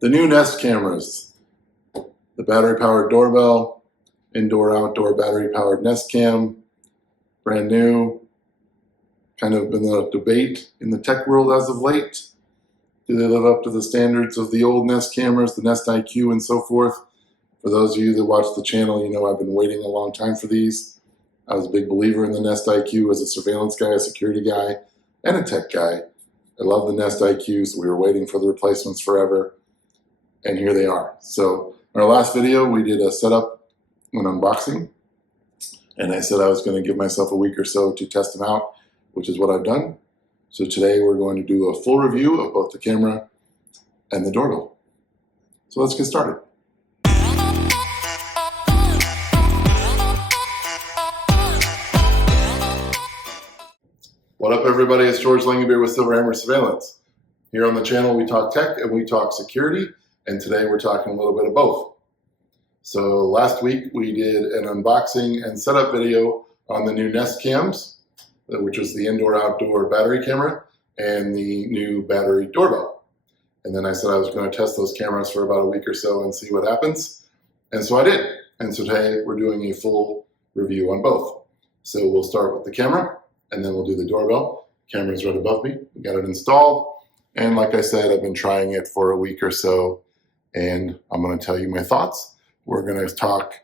The new Nest cameras, the battery-powered doorbell, indoor-outdoor battery-powered Nest Cam, brand new. Kind of been a debate in the tech world as of late. Do they live up to the standards of the old Nest cameras, the Nest IQ and so forth? For those of you that watch the channel, you know I've been waiting a long time for these. I was a big believer in the Nest IQ as a surveillance guy, a security guy, and a tech guy. I love the Nest IQs. We were waiting for the replacements forever, and here they are. So in our last video, we did a setup and unboxing, and I said I was going to give myself a week or so to test them out, which is what I've done. So today we're going to do a full review of both the camera and the doorbell. So let's get started. What up, everybody? It's George Langenbeer with Silverhammer Surveillance. Here on the channel, we talk tech and we talk security, and today we're talking a little bit of both. So last week we did an unboxing and setup video on the new Nest cams, which was the indoor-outdoor battery camera and the new battery doorbell. And then I said I was going to test those cameras for about a week or so and see what happens. And so I did. And so today we're doing a full review on both. So we'll start with the camera, and then we'll do the doorbell. Camera's right above me. We got it installed. And like I said, I've been trying it for a week or so, and I'm going to tell you my thoughts. We're going to talk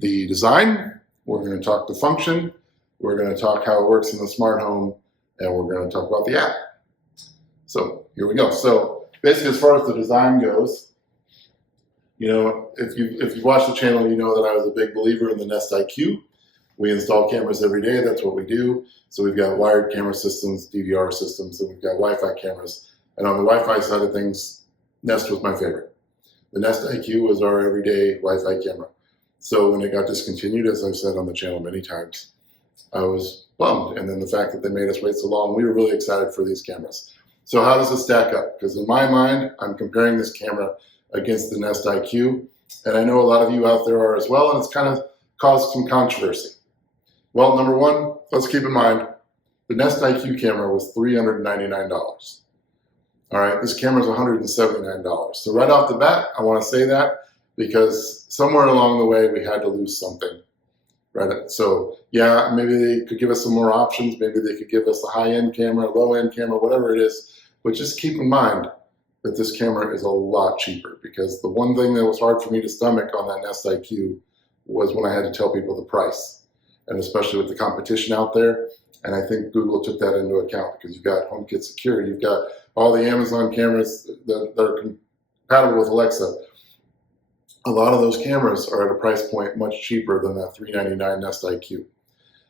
the design. We're going to talk the function. We're going to talk how it works in the smart home, and we're going to talk about the app. So here we go. So basically, as far as the design goes, you know, if you watch the channel, you know that I was a big believer in the Nest IQ. We install cameras every day. That's what we do. So we've got wired camera systems, DVR systems, and we've got Wi-Fi cameras. And on the Wi-Fi side of things, Nest was my favorite. The Nest IQ was our everyday Wi-Fi camera. So when it got discontinued, as I've said on the channel many times, I was bummed. And then the fact that they made us wait so long, we were really excited for these cameras. So how does it stack up? Because in my mind, I'm comparing this camera against the Nest IQ. And I know a lot of you out there are as well, and it's kind of caused some controversy. Well, number one, let's keep in mind, the Nest IQ camera was $399. All right, this camera is $179. So right off the bat, I want to say that because somewhere along the way, we had to lose something. Right? So yeah, maybe they could give us some more options. Maybe they could give us a high-end camera, low-end camera, whatever it is. But just keep in mind that this camera is a lot cheaper, because the one thing that was hard for me to stomach on that Nest IQ was when I had to tell people the price. And especially with the competition out there. And I think Google took that into account, because you've got HomeKit Security, you've got all the Amazon cameras that are compatible with Alexa. A lot of those cameras are at a price point much cheaper than that $399 Nest IQ.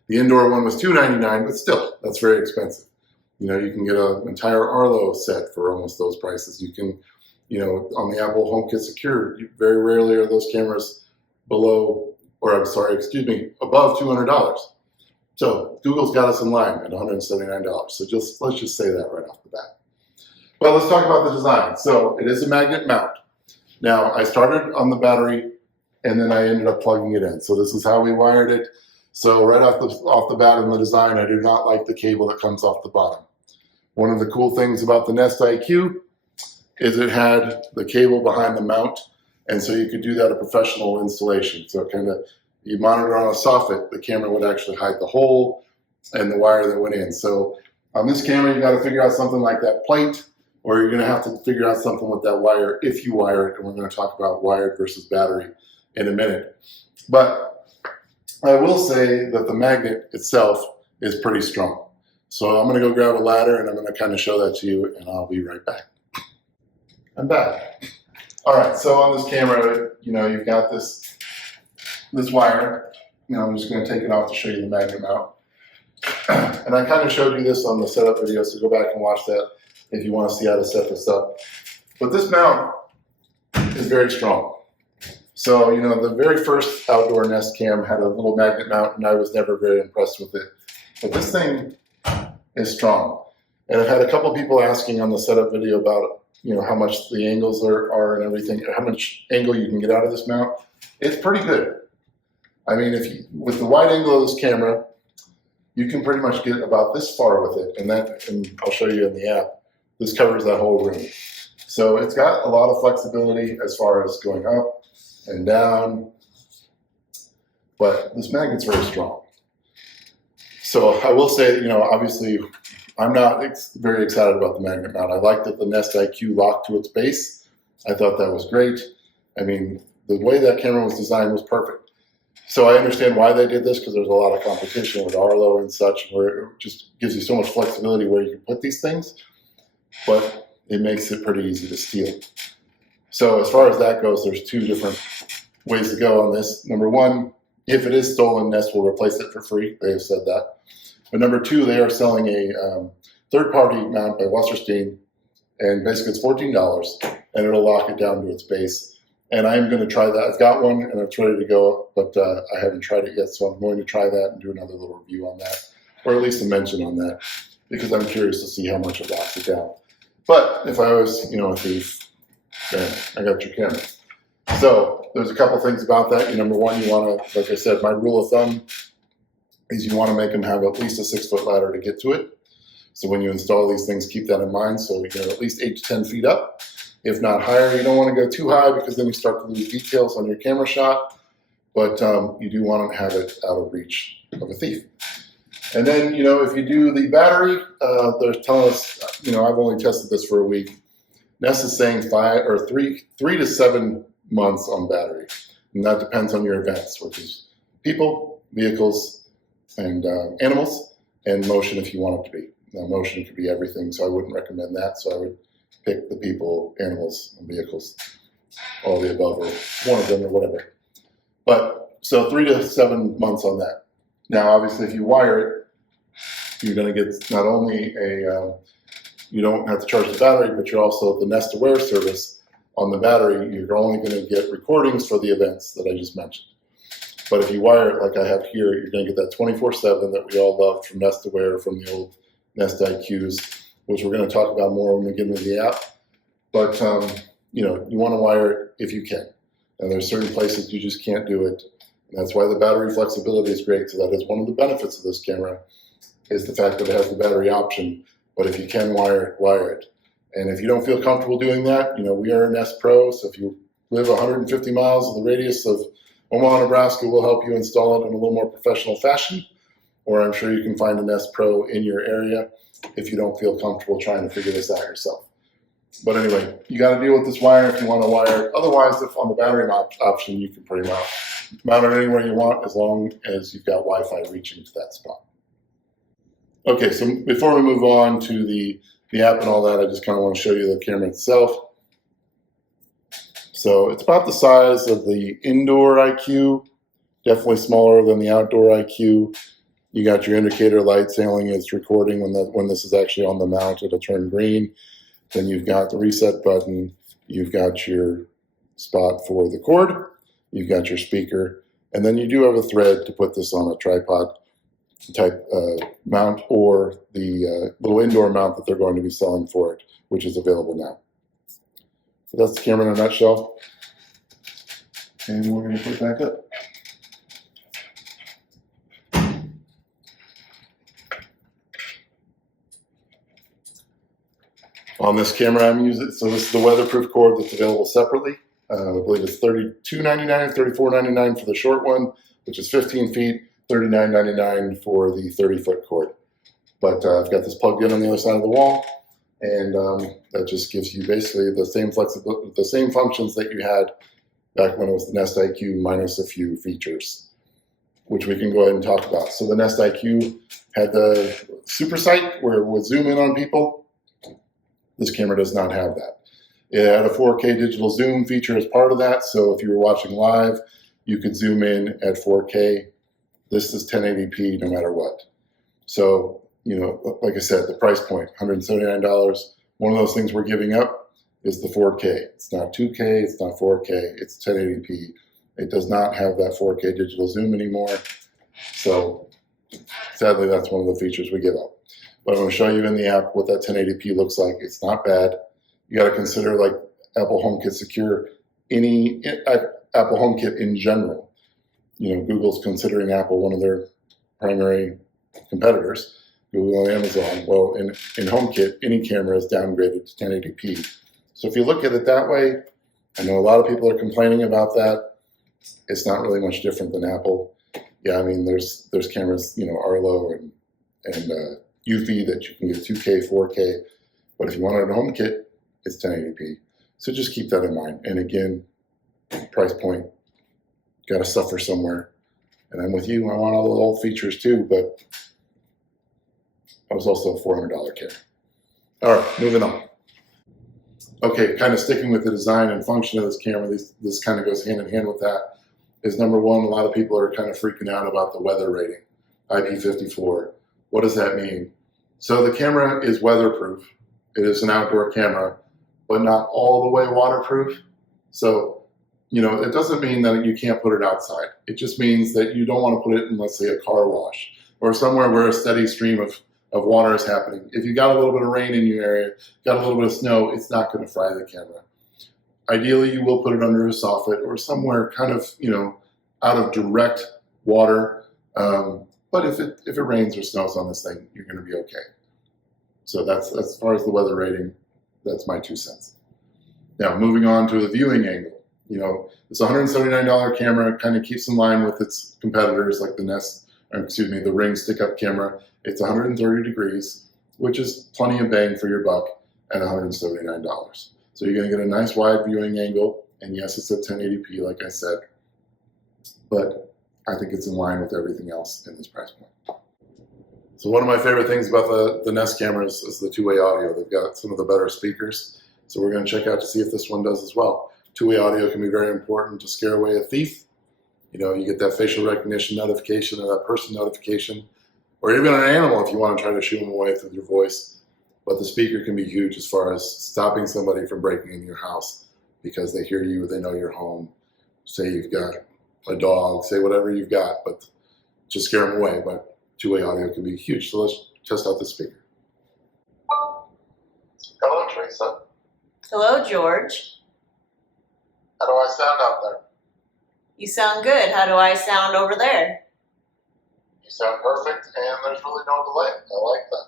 The indoor one was $299, but still, that's very expensive. You know, you can get an entire Arlo set for almost those prices. You can, you know, on the Apple HomeKit Secure, very rarely are those cameras above $200. So Google's got us in line at $179. So let's just say that right off the bat. Well, let's talk about the design. So it is a magnet mount. Now I started on the battery, and then I ended up plugging it in. So this is how we wired it. So right off the bat in the design, I do not like the cable that comes off the bottom. One of the cool things about the Nest IQ is it had the cable behind the mount. And so you could do that a professional installation. So kind of, you monitor on a soffit, the camera would actually hide the hole and the wire that went in. So on this camera, you got to figure out something like that plate, or you're going to have to figure out something with that wire if you wire it. And we're going to talk about wired versus battery in a minute. But I will say that the magnet itself is pretty strong. So I'm going to go grab a ladder, and I'm going to kind of show that to you, and I'll be right back. I'm back. All right, so on this camera, you know, you've got this wire. You know, I'm just going to take it off to show you the magnet mount. And I kind of showed you this on the setup video, so go back and watch that if you want to see how to set this up. But this mount is very strong. So, you know, the very first outdoor Nest Cam had a little magnet mount, and I was never very impressed with it. But this thing is strong. And I've had a couple people asking on the setup video about, you know, how much the angles are and everything, how much angle you can get out of this mount. It's pretty good. I mean, with the wide angle of this camera, you can pretty much get about this far with it, and I'll show you in the app. This covers that whole room. So it's got a lot of flexibility as far as going up and down, but this magnet's very strong. So I will say, obviously I'm not very excited about the magnet mount. I like that the Nest IQ locked to its base. I thought that was great. I mean, the way that camera was designed was perfect. So I understand why they did this, because there's a lot of competition with Arlo and such, where it just gives you so much flexibility where you can put these things, but it makes it pretty easy to steal. So as far as that goes, there's two different ways to go on this. Number one, if it is stolen, Nest will replace it for free. They have said that. But number two, they are selling a third-party mount by Wasserstein, and basically it's $14, and it'll lock it down to its base. And I'm going to try that. I've got one, and it's ready to go, but I haven't tried it yet, so I'm going to try that and do another little review on that, or at least a mention on that, because I'm curious to see how much it locks it down. But if I was, a thief, then I got your camera. So there's a couple things about that. Number one, you want to, like I said, my rule of thumb is you want to make them have at least a 6-foot ladder to get to it. So when you install these things, keep that in mind. So you get at least 8 to 10 feet up. If not higher, you don't want to go too high, because then you start to lose details on your camera shot. But you do want to have it out of reach of a thief. And then, if you do the battery, they're telling us, I've only tested this for a week. Nest is saying 3 to 7 months on battery. And that depends on your events, which is people, vehicles, and animals, and motion if you want it to be. Now, motion could be everything, so I wouldn't recommend that. So I would pick the people, animals, and vehicles, all the above, or one of them, or whatever. But so 3 to 7 months on that. Now, obviously, if you wire it, you're going to get not only you don't have to charge the battery, but you're also the Nest Aware service on the battery. You're only going to get recordings for the events that I just mentioned. But if you wire it like I have here, you're going to get that 24/7 that we all loved from Nest Aware, from the old Nest IQs, which we're going to talk about more when we get into the app. But, you want to wire it if you can. And there's certain places you just can't do it. And that's why the battery flexibility is great. So that is one of the benefits of this camera, is the fact that it has the battery option. But if you can wire it. And if you don't feel comfortable doing that, we are a Nest Pro. So if you live 150 miles in the radius of Omaha, Nebraska, we'll help you install it in a little more professional fashion. Or I'm sure you can find a Nest Pro in your area if you don't feel comfortable trying to figure this out yourself. But anyway, you got to deal with this wire if you want to wire it. Otherwise, if on the battery option, you can pretty much mount it anywhere you want, as long as you've got Wi-Fi reaching to that spot. Okay, so before we move on to the app and all that, I just kind of want to show you the camera itself. So it's about the size of the indoor IQ, definitely smaller than the outdoor IQ. You got your indicator light saying it's recording when this is actually on the mount. It'll turn green. Then you've got the reset button. You've got your spot for the cord. You've got your speaker. And then you do have a thread to put this on a tripod type mount, or the little indoor mount that they're going to be selling for it, which is available now. So that's the camera in a nutshell. And we're going to put it back up. On this camera I'm using, so this is the weatherproof cord that's available separately. I believe it's $32.99, $34.99 for the short one, which is 15 feet, $39.99 for the 30-foot cord. But I've got this plugged in on the other side of the wall, and that just gives you basically the same flexibility, the same functions that you had back when it was the Nest IQ, minus a few features, which we can go ahead and talk about. So the Nest IQ had the super sight where it would zoom in on people. This camera does not have that. It had a 4K digital zoom feature as part of that, so if you were watching live, you could zoom in at 4K. This is 1080p no matter what. So, like I said, the price point, $179. One of those things we're giving up is the 4K. It's not 2K, it's not 4K, it's 1080p. It does not have that 4K digital zoom anymore. So sadly, that's one of the features we give up. But I'm going to show you in the app what that 1080p looks like. It's not bad. You got to consider, like, Apple HomeKit Secure, any Apple HomeKit in general. Google's considering Apple one of their primary competitors, Google and Amazon. Well, in HomeKit, any camera is downgraded to 1080p. So if you look at it that way, I know a lot of people are complaining about that. It's not really much different than Apple. Yeah, I mean, there's cameras, Arlo and Eufy that you can get 2K, 4K. But if you want it at home kit, it's 1080p. So just keep that in mind. And again, price point, got to suffer somewhere. And I'm with you. I want all the old features too, but I was also a $400 kit. All right, moving on. Okay, kind of sticking with the design and function of this camera, this kind of goes hand in hand with that, is number one, a lot of people are kind of freaking out about the weather rating, IP54. What does that mean? So the camera is weatherproof. It is an outdoor camera, but not all the way waterproof. So, it doesn't mean that you can't put it outside. It just means that you don't want to put it in, let's say, a car wash or somewhere where a steady stream of water is happening. If you got a little bit of rain in your area, got a little bit of snow, it's not going to fry the camera. Ideally, you will put it under a soffit or somewhere kind of, out of direct water. But if it rains or snows on this thing, you're going to be okay. So that's as far as the weather rating, that's my 2 cents. Now, moving on to the viewing angle. This $179 camera kind of keeps in line with its competitors like the Ring stick-up camera. It's 130 degrees, which is plenty of bang for your buck at $179. So you're going to get a nice wide viewing angle, and yes, it's at 1080p, like I said, but I think it's in line with everything else in this price point. So one of my favorite things about the Nest cameras is the two-way audio. They've got some of the better speakers, so we're going to check out to see if this one does as well. Two-way audio can be very important to scare away a thief. You get that facial recognition notification or that person notification, or even an animal if you want to try to shoo them away with your voice. But the speaker can be huge as far as stopping somebody from breaking into your house because they hear you, they know you're home. Say you've got a dog, say whatever you've got, but just scare them away. But two-way audio can be huge. So let's test out the speaker. Hello, Teresa. Hello, George. How do I sound out there? You sound good. How do I sound over there? You sound perfect, and there's really no delay. I like that.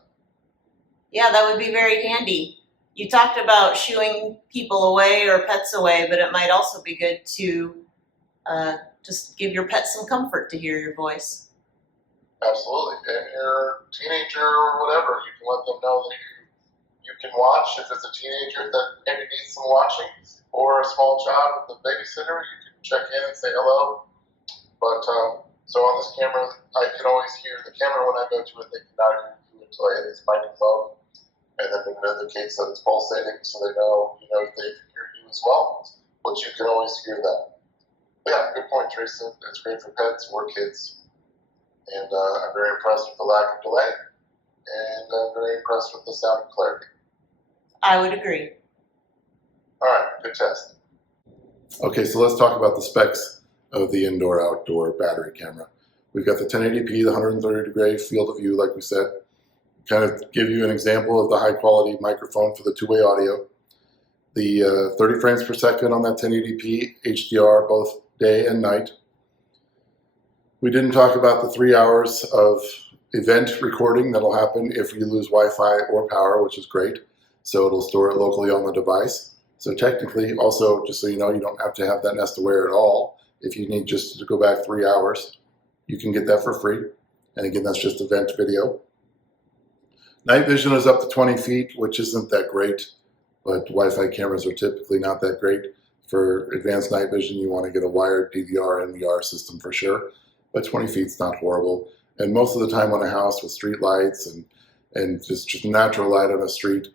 Yeah, that would be very handy. You talked about shooing people away or pets away, but it might also be good to just give your pet some comfort to hear your voice. Absolutely. And your teenager or whatever, you can let them know that you can watch. If it's a teenager that maybe needs some watching, or a small child with a babysitter, you can check in and say hello. But so on this camera, I can always hear the camera when I go to it. They cannot hear you until I hit this microphone, and then it indicates that it's pulsating, so they know they hear you as well. But you can always hear that. But yeah, good point, Teresa. It's great for pets or kids, and I'm very impressed with the lack of delay, and I'm very impressed with the sound and clarity. I would agree. All right, good test. Okay, so let's talk about the specs of the indoor-outdoor battery camera. We've got the 1080p, the 130-degree field of view, like we said. Kind of give you an example of the high-quality microphone for the two-way audio. The 30 frames per second on that 1080p HDR, both day and night. We didn't talk about the 3 hours of event recording that'll happen if you lose Wi-Fi or power, which is great. So it'll store it locally on the device. So technically, also, just so you know, you don't have to have that Nest Aware at all. If you need just to go back 3 hours, you can get that for free. And again, that's just event video. Night vision is up to 20 feet, which isn't that great, but Wi-Fi cameras are typically not that great. For advanced night vision, you want to get a wired DVR and VR system for sure, but 20 feet is not horrible. And most of the time on a house with street lights and just natural light on a street,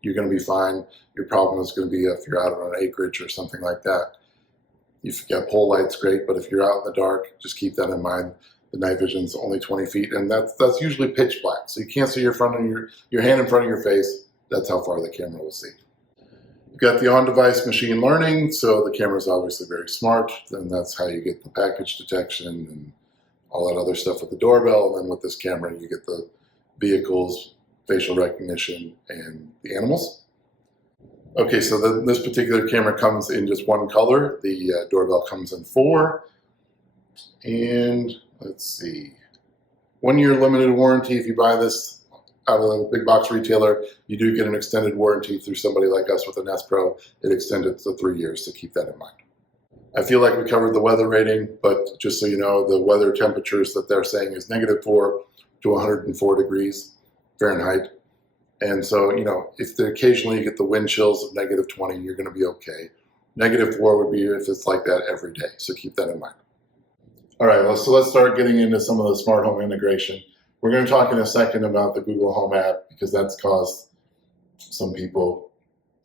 you're going to be fine. Your problem is going to be if you're out on an acreage or something like that. If you've got pole lights, great, but if you're out in the dark, just keep that in mind. The night vision's only 20 feet, and that's usually pitch black, so you can't see your hand in front of your face. That's how far the camera will see. You've got the on-device machine learning, so the camera's obviously very smart, and that's how you get the package detection and all that other stuff with the doorbell, and then with this camera, you get the vehicles, facial recognition, and the animals. Okay, so this particular camera comes in just one color. The doorbell comes in 4. And let's see, 1 year limited warranty if you buy this out of a big box retailer, you do get an extended warranty through somebody like us with a Nest Pro. It extended to 3 years, so keep that in mind. I feel like we covered the weather rating, but just so you know, the weather temperatures that they're saying is -4 to 104 degrees Fahrenheit. And so, if occasionally you get the wind chills of -20, you're going to be okay. -4 would be if it's like that every day, so keep that in mind. All right, so let's start getting into some of the smart home integration. We're going to talk in a second about the Google Home app because that's caused some people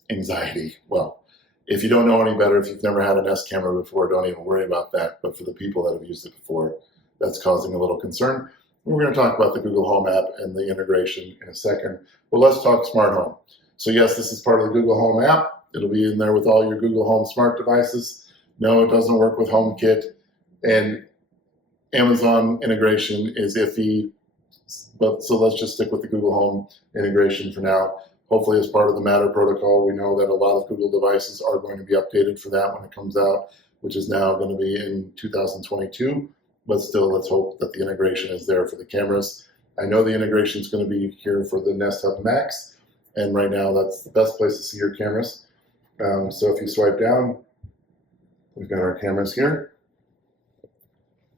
anxiety. Well, if you don't know any better, if you've never had a Nest camera before, don't even worry about that. But for the people that have used it before, that's causing a little concern. We're going to talk about the Google Home app and the integration in a second. But let's talk smart home. So yes, this is part of the Google Home app. It'll be in there with all your Google Home smart devices. No, it doesn't work with HomeKit. And Amazon integration is iffy. So let's just stick with the Google Home integration for now. Hopefully, as part of the Matter protocol, we know that a lot of Google devices are going to be updated for that when it comes out, which is now going to be in 2022. But still, let's hope that the integration is there for the cameras. I know the integration is going to be here for the Nest Hub Max, and right now that's the best place to see your cameras. So if you swipe down, we've got our cameras here.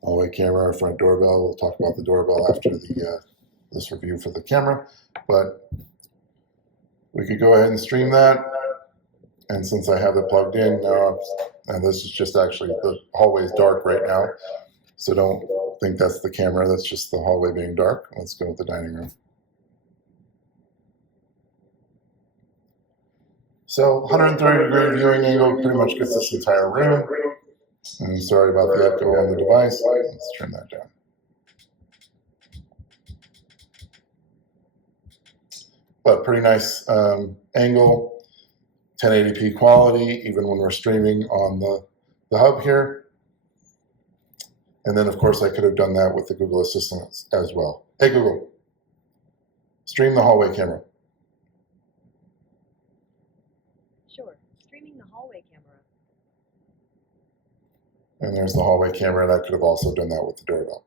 Hallway camera, our front doorbell. We'll talk about the doorbell after this review for the camera, but we could go ahead and stream that. And since I have it plugged in now, and this is just actually, the hallway is dark right now, so don't think that's the camera, that's just the hallway being dark. Let's go with the dining room. So 130-degree viewing angle pretty much gets this entire room. And sorry about the echo on the device. Let's turn that down. But pretty nice angle, 1080p quality, even when we're streaming on the hub here. And then, of course, I could have done that with the Google Assistant as well. Hey, Google, stream the hallway camera. Sure, streaming the hallway camera. And there's the hallway camera, and I could have also done that with the doorbell.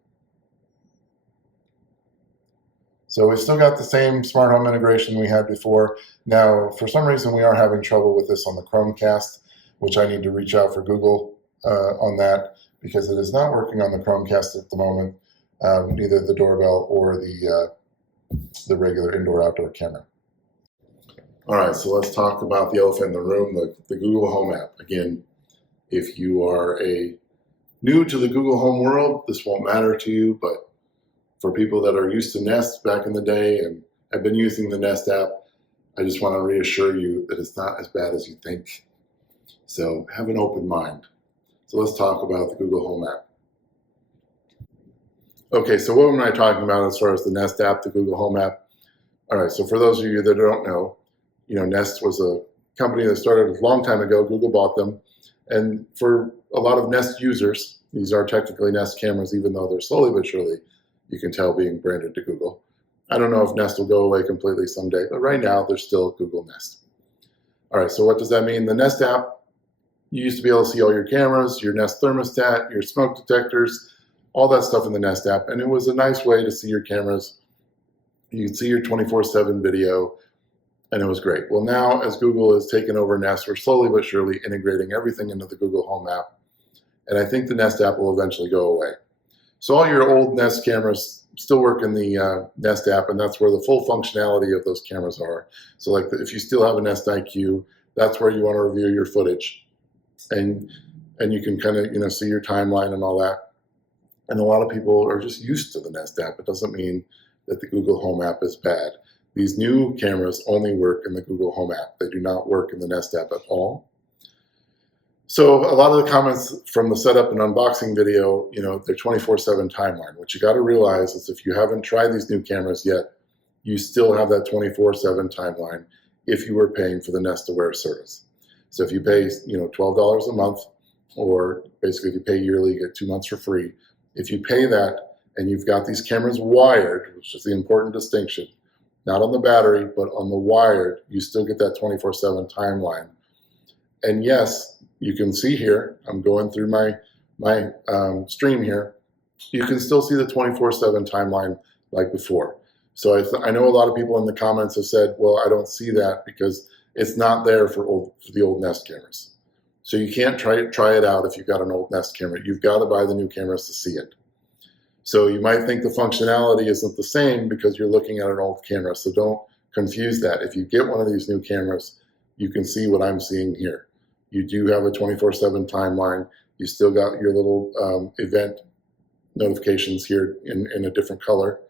So we still got the same smart home integration we had before. Now, for some reason, we are having trouble with this on the Chromecast, which I need to reach out for Google on that, because it is not working on the Chromecast at the moment, neither the doorbell or the regular indoor-outdoor camera. All right, so let's talk about the elephant in the room, the Google Home app. Again, if you are new to the Google Home world, this won't matter to you, but for people that are used to Nest back in the day and have been using the Nest app, I just want to reassure you that it's not as bad as you think. So have an open mind. So let's talk about the Google Home app. Okay, so what am I talking about as far as the Nest app, the Google Home app? All right, so for those of you that don't know, Nest was a company that started a long time ago. Google bought them. And for a lot of Nest users, these are technically Nest cameras, even though they're slowly but surely, you can tell, being branded to Google. I don't know if Nest will go away completely someday, but right now they're still Google Nest. All right, so what does that mean? The Nest app, you used to be able to see all your cameras, your Nest thermostat, your smoke detectors, all that stuff in the Nest app, and it was a nice way to see your cameras. You could see your 24/7 video, and it was great. Well, now as Google has taken over Nest, we're slowly but surely integrating everything into the Google Home app, and I think the Nest app will eventually go away. So all your old Nest cameras still work in the Nest app, and that's where the full functionality of those cameras are. So like if you still have a Nest IQ, that's where you want to review your footage, and you can kind of see your timeline and all that. And a lot of people are just used to the Nest app. It doesn't mean that the Google Home app is bad. These new cameras only work in the Google Home app. They do not work in the Nest app at all. So a lot of the comments from the setup and unboxing video, they're 24/7 timeline. What you got to realize is if you haven't tried these new cameras yet, you still have that 24/7 timeline if you were paying for the Nest Aware service. So if you pay, $12 a month, or basically if you pay yearly, you get 2 months for free. If you pay that and you've got these cameras wired, which is the important distinction, not on the battery, but on the wired, you still get that 24/7 timeline. And yes, you can see here, I'm going through my stream here, you can still see the 24/7 timeline like before. So I know a lot of people in the comments have said, well, I don't see that because it's not there for the old Nest cameras. So you can't try it out if you've got an old Nest camera. You've got to buy the new cameras to see it. So you might think the functionality isn't the same because you're looking at an old camera. So don't confuse that. If you get one of these new cameras, you can see what I'm seeing here. You do have a 24/7 timeline. You still got your little event notifications here in a different color,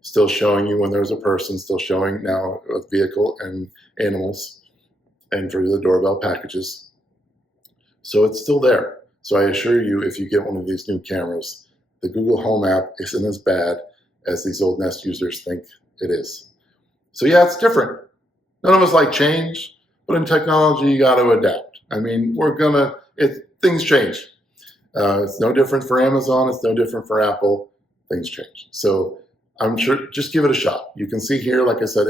still showing you when there's a person, still showing now a vehicle and animals, and for the doorbell packages. So it's still there. So I assure you, if you get one of these new cameras, the Google Home app isn't as bad as these old Nest users think it is. So yeah, it's different. None of us like change, but in technology, you got to adapt. I mean, things change. It's no different for Amazon. It's no different for Apple. Things change. So I'm sure, just give it a shot. You can see here, like I said,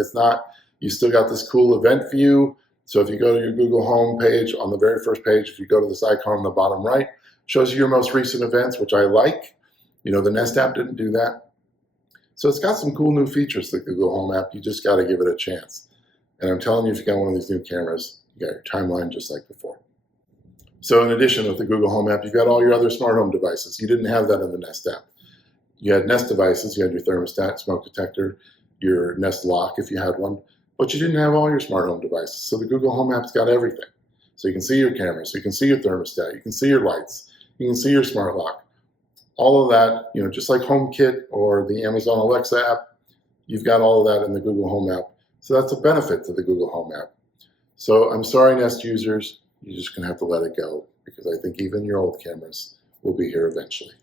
you still got this cool event view. So if you go to your Google Home page, on the very first page, if you go to this icon on the bottom right, shows you your most recent events, which I like. The Nest app didn't do that. So it's got some cool new features, the Google Home app. You just got to give it a chance. And I'm telling you, if you got one of these new cameras, you got your timeline just like before. So in addition with the Google Home app, you've got all your other smart home devices. You didn't have that in the Nest app. You had Nest devices. You had your thermostat, smoke detector, your Nest lock if you had one, but you didn't have all your smart home devices. So the Google Home app's got everything. So you can see your cameras, you can see your thermostat, you can see your lights, you can see your smart lock. All of that, just like HomeKit or the Amazon Alexa app, you've got all of that in the Google Home app. So that's a benefit to the Google Home app. So I'm sorry, Nest users, you're just going to have to let it go because I think even your old cameras will be here eventually.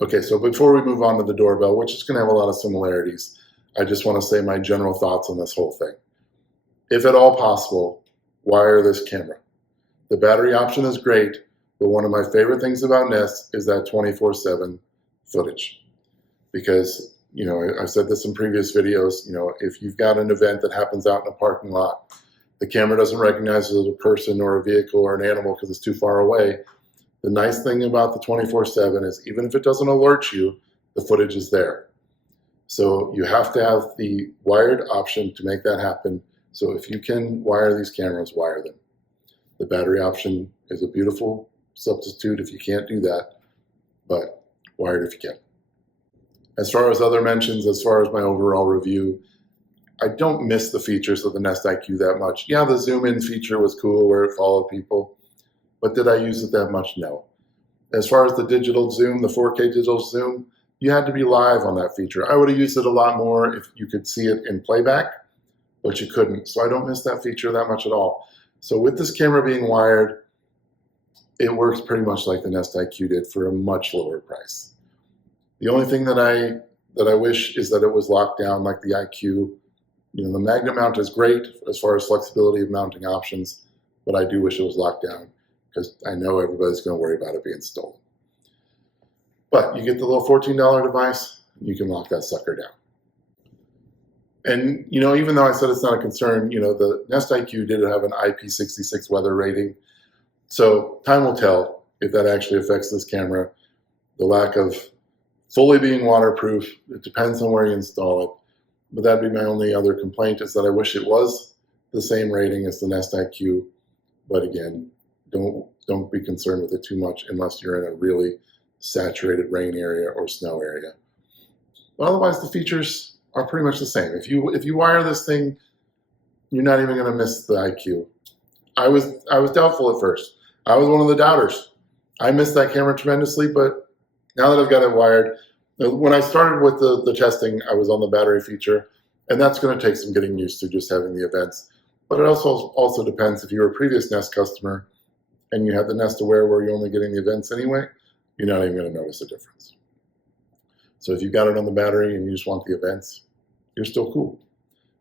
Okay, so before we move on to the doorbell, which is going to have a lot of similarities, I just want to say my general thoughts on this whole thing. If at all possible, wire this camera. The battery option is great, but one of my favorite things about Nest is that 24/7 footage. Because, I've said this in previous videos, if you've got an event that happens out in a parking lot, the camera doesn't recognize it as a person or a vehicle or an animal because it's too far away. The nice thing about the 24/7 is even if it doesn't alert you, the footage is there. So you have to have the wired option to make that happen. So if you can wire these cameras, wire them. The battery option is a beautiful substitute if you can't do that, but wire it if you can. As far as other mentions, as far as my overall review, I don't miss the features of the Nest IQ that much. Yeah, the zoom in feature was cool where it followed people, but did I use it that much? No. As far as the digital zoom, the 4K digital zoom, you had to be live on that feature. I would have used it a lot more if you could see it in playback, but you couldn't. So I don't miss that feature that much at all. So with this camera being wired, it works pretty much like the Nest IQ did for a much lower price. The only thing that I wish is that it was locked down like the IQ. The magnet mount is great as far as flexibility of mounting options, but I do wish it was locked down because I know everybody's going to worry about it being stolen. But you get the little $14 device, you can lock that sucker down. And, even though I said it's not a concern, the Nest IQ did have an IP66 weather rating. So time will tell if that actually affects this camera. The lack of fully being waterproof, it depends on where you install it. But that'd be my only other complaint is that I wish it was the same rating as the Nest IQ. But again, don't be concerned with it too much unless you're in a really saturated rain area or snow area. But otherwise, the features are pretty much the same. If you wire this thing, you're not even going to miss the IQ. I was doubtful at first. I was one of the doubters. I missed that camera tremendously, but now that I've got it wired, when I started with the testing, I was on the battery feature, and that's going to take some getting used to just having the events. But it also depends if you're a previous Nest customer and you have the Nest Aware where you're only getting the events anyway, you're not even going to notice a difference. So if you've got it on the battery and you just want the events, you're still cool.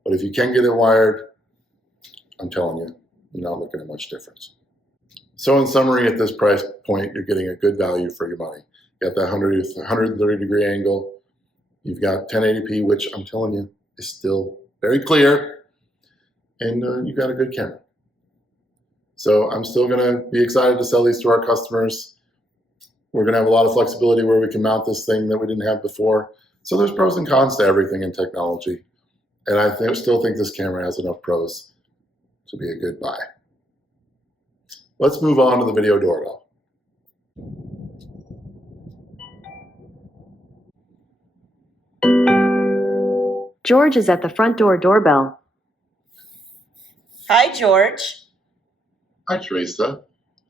But if you can get it wired, I'm telling you, you're not looking at much difference. So in summary, at this price point, you're getting a good value for your money. You got that 130 degree angle. You've got 1080p, which I'm telling you is still very clear. And you've got a good camera. So I'm still going to be excited to sell these to our customers. We're going to have a lot of flexibility where we can mount this thing that we didn't have before. So there's pros and cons to everything in technology. And I still think this camera has enough pros to be a good buy. Let's move on to the video doorbell. George is at the front door doorbell. Hi, George. Hi, Teresa.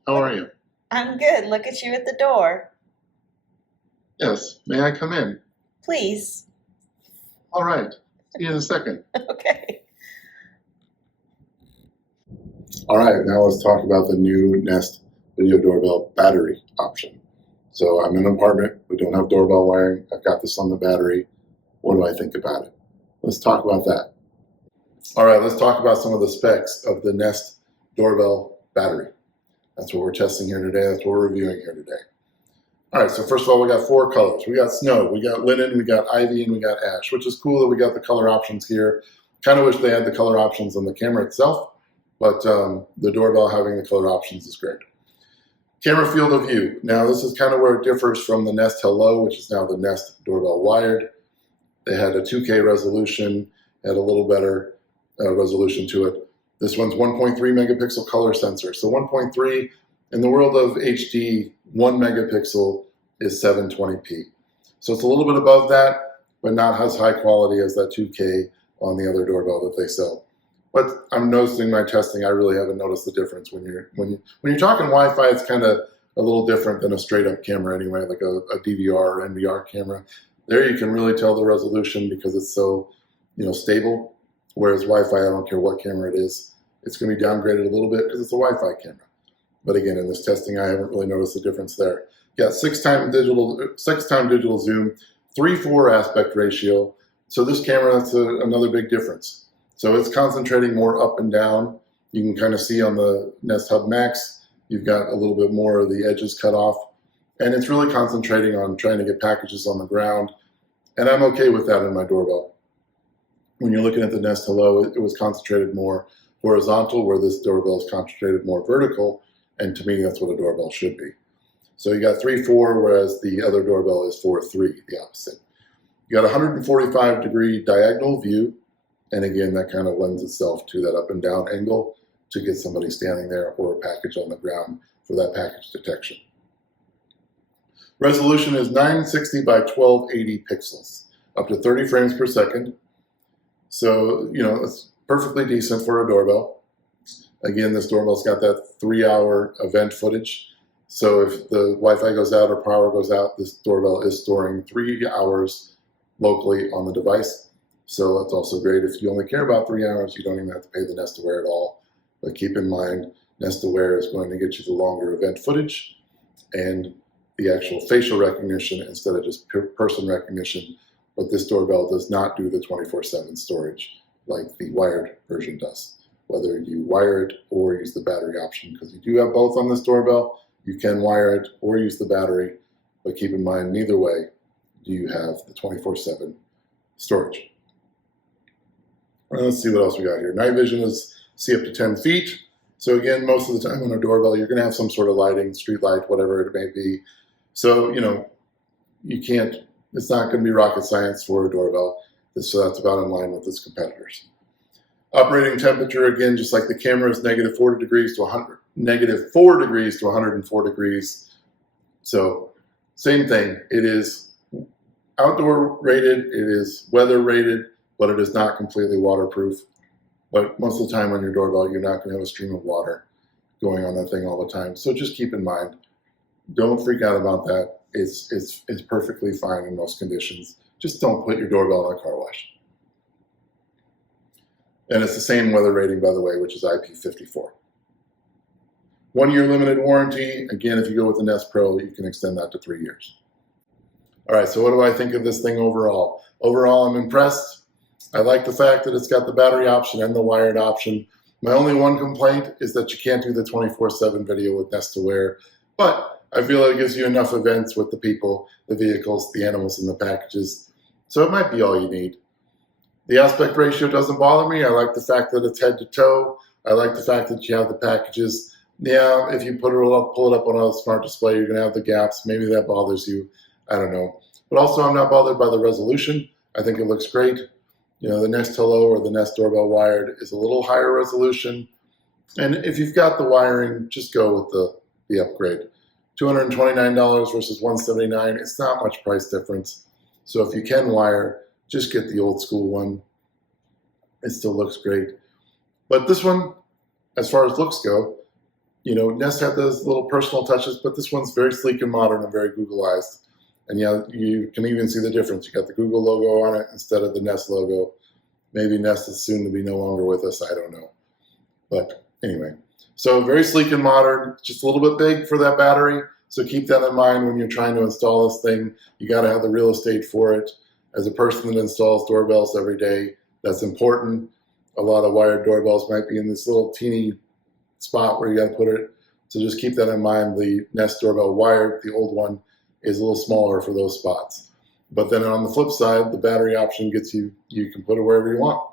How are you? I'm good. Look at you at the door. Yes, may I come in? Please. All right, see you in a second. Okay. All right, now let's talk about the new Nest video doorbell battery option. So I'm in an apartment, we don't have doorbell wiring, I've got this on the battery. What do I think about it? Let's talk about that. All right, let's talk about some of the specs of the Nest Doorbell Battery. That's what we're testing here today, that's what we're reviewing here today. All right, so first of all, we got 4 colors. We got snow, we got linen, we got ivy, and we got ash, which is cool that we got the color options here. Kind of wish they had the color options on the camera itself, but the doorbell having the color options is great. Camera field of view. Now this is kind of where it differs from the Nest Hello, which is now the Nest Doorbell Wired. They had a 2K resolution, had a little better resolution to it. This one's 1.3 megapixel color sensor. So 1.3, in the world of HD, 1 megapixel is 720p. So it's a little bit above that, but not as high quality as that 2K on the other doorbell that they sell. But I'm noticing my testing, I really haven't noticed the difference. When you're talking Wi-Fi, it's kind of a little different than a straight up camera anyway, like a DVR or NVR camera. There you can really tell the resolution because it's so, stable. Whereas Wi-Fi, I don't care what camera it is, it's going to be downgraded a little bit because it's a Wi-Fi camera. But again, in this testing, I haven't really noticed the difference there. Yeah, 6x digital zoom, 3:4 aspect ratio. So this camera, that's another big difference. So it's concentrating more up and down. You can kind of see on the Nest Hub Max, you've got a little bit more of the edges cut off. And it's really concentrating on trying to get packages on the ground. And I'm okay with that in my doorbell. When you're looking at the Nest Hello, it was concentrated more horizontal, where this doorbell is concentrated more vertical. And to me, that's what a doorbell should be. So you got 3:4, whereas the other doorbell is 4:3, the opposite. You got 145-degree diagonal view. And again, that kind of lends itself to that up and down angle to get somebody standing there or a package on the ground for that package detection. Resolution is 960 by 1280 pixels, up to 30 frames per second. So, it's perfectly decent for a doorbell. Again, this doorbell's got that 3-hour event footage. So if the Wi-Fi goes out or power goes out, this doorbell is storing 3 hours locally on the device. So that's also great. If you only care about 3 hours, you don't even have to pay the Nest Aware at all. But keep in mind, Nest Aware is going to get you the longer event footage and the actual facial recognition instead of just person recognition. But this doorbell does not do the 24/7 storage like the wired version does. Whether you wire it or use the battery option, because you do have both on this doorbell, you can wire it or use the battery, but keep in mind, neither way do you have the 24/7 storage. All right, let's see what else we got here. Night vision is see up to 10 feet. So again, most of the time on a doorbell, you're going to have some sort of lighting, street light, whatever it may be. So, it's not going to be rocket science for a doorbell. So that's about in line with its competitors. Operating temperature, again, just like the camera, is -4 degrees to 104 degrees. So same thing. It is outdoor rated, it is weather rated, but it is not completely waterproof. But most of the time on your doorbell, you're not going to have a stream of water going on that thing all the time. So just keep in mind, don't freak out about that. It's perfectly fine in most conditions. Just don't put your doorbell in a car wash. And it's the same weather rating, by the way, which is IP54. 1-year limited warranty. Again, if you go with the Nest Pro, you can extend that to 3 years. All right, so what do I think of this thing overall? Overall, I'm impressed. I like the fact that it's got the battery option and the wired option. My only one complaint is that you can't do the 24/7 video with Nest Aware, but I feel it gives you enough events with the people, the vehicles, the animals, and the packages. So it might be all you need. The aspect ratio doesn't bother me. I like the fact that it's head to toe. I like the fact that you have the packages. Yeah, if you pull it up on a smart display, you're going to have the gaps. Maybe that bothers you. I don't know. But also I'm not bothered by the resolution. I think it looks great. You know, the Nest Hello or the Nest Doorbell Wired is a little higher resolution. And if you've got the wiring, just go with the upgrade. $229 versus $179, it's not much price difference. So if you can wire, just get the old school one. It still looks great. But this one, as far as looks go, you know, Nest had those little personal touches, but this one's very sleek and modern and very Googleized. And yeah, you can even see the difference. You got the Google logo on it instead of the Nest logo. Maybe Nest is soon to be no longer with us, I don't know. But anyway, so very sleek and modern, just a little bit big for that battery. So keep that in mind when you're trying to install this thing. You got to have the real estate for it. As a person that installs doorbells every day, that's important. A lot of wired doorbells might be in this little teeny spot where you got to put it. So just keep that in mind. The Nest Doorbell Wired, the old one, is a little smaller for those spots. But then on the flip side, the battery option gets you can put it wherever you want.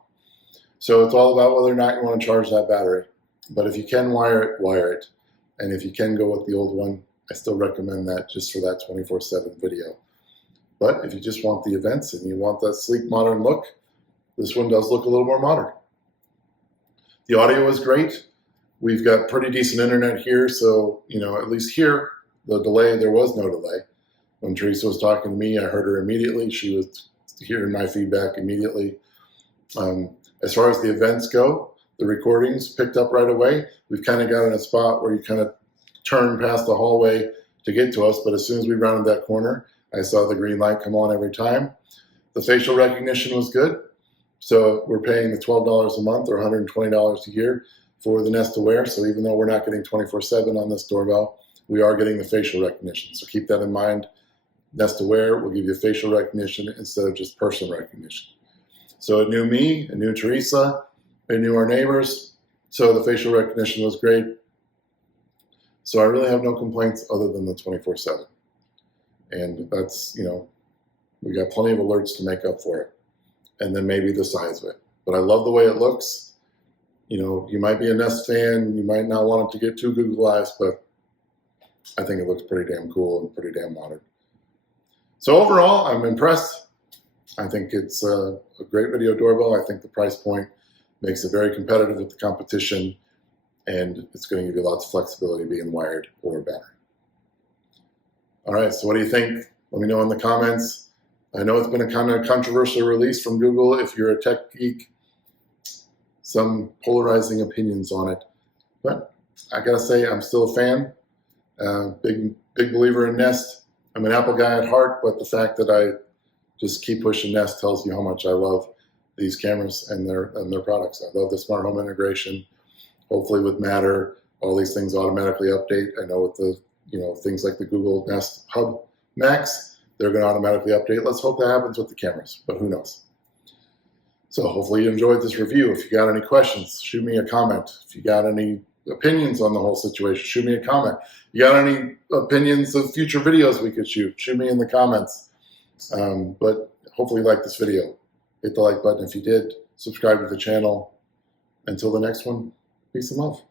So it's all about whether or not you want to charge that battery. But if you can wire it. And if you can go with the old one, I still recommend that just for that 24/7 video. But if you just want the events and you want that sleek, modern look, this one does look a little more modern. The audio is great. We've got pretty decent internet here, so, you know, at least here, there was no delay. When Teresa was talking to me, I heard her immediately. She was hearing my feedback immediately. As far as the events go, the recordings picked up right away. We've kind of got in a spot where you kind of turn past the hallway to get to us, but as soon as we rounded that corner, I saw the green light come on every time. The facial recognition was good. So we're paying the $12 a month or $120 a year for the Nest Aware. So even though we're not getting 24/7 on this doorbell, we are getting the facial recognition. So keep that in mind. Nest Aware will give you facial recognition instead of just person recognition. So it knew me, it knew Teresa, it knew our neighbors. So the facial recognition was great. So I really have no complaints other than the 24/7. And that's, you know, we got plenty of alerts to make up for it. And then maybe the size of it. But I love the way it looks. You know, you might be a Nest fan, you might not want it to get too Googleized, but I think it looks pretty damn cool and pretty damn modern. So overall, I'm impressed. I think it's a great video doorbell. I think the price point makes it very competitive with the competition, and it's going to give you lots of flexibility being wired or battery. All right, so what do you think? Let me know in the comments. I know it's been a kind of controversial release from Google. If you're a tech geek, some polarizing opinions on it. But I gotta say, I'm still a fan. Big believer in Nest. I'm an Apple guy at heart, but the fact that I just keep pushing Nest tells you how much I love these cameras and their products. I love the smart home integration. Hopefully with Matter, all these things automatically update. I know with the things like the Google Nest Hub Max, they're going to automatically update. Let's hope that happens with the cameras, but who knows? So hopefully you enjoyed this review. If you got any questions, shoot me a comment. If you got any opinions on the whole situation, shoot me a comment. You got any opinions of future videos we could shoot me in the comments. But hopefully you liked this video. Hit the like button if you did. Subscribe to the channel. Until the next one, peace and love.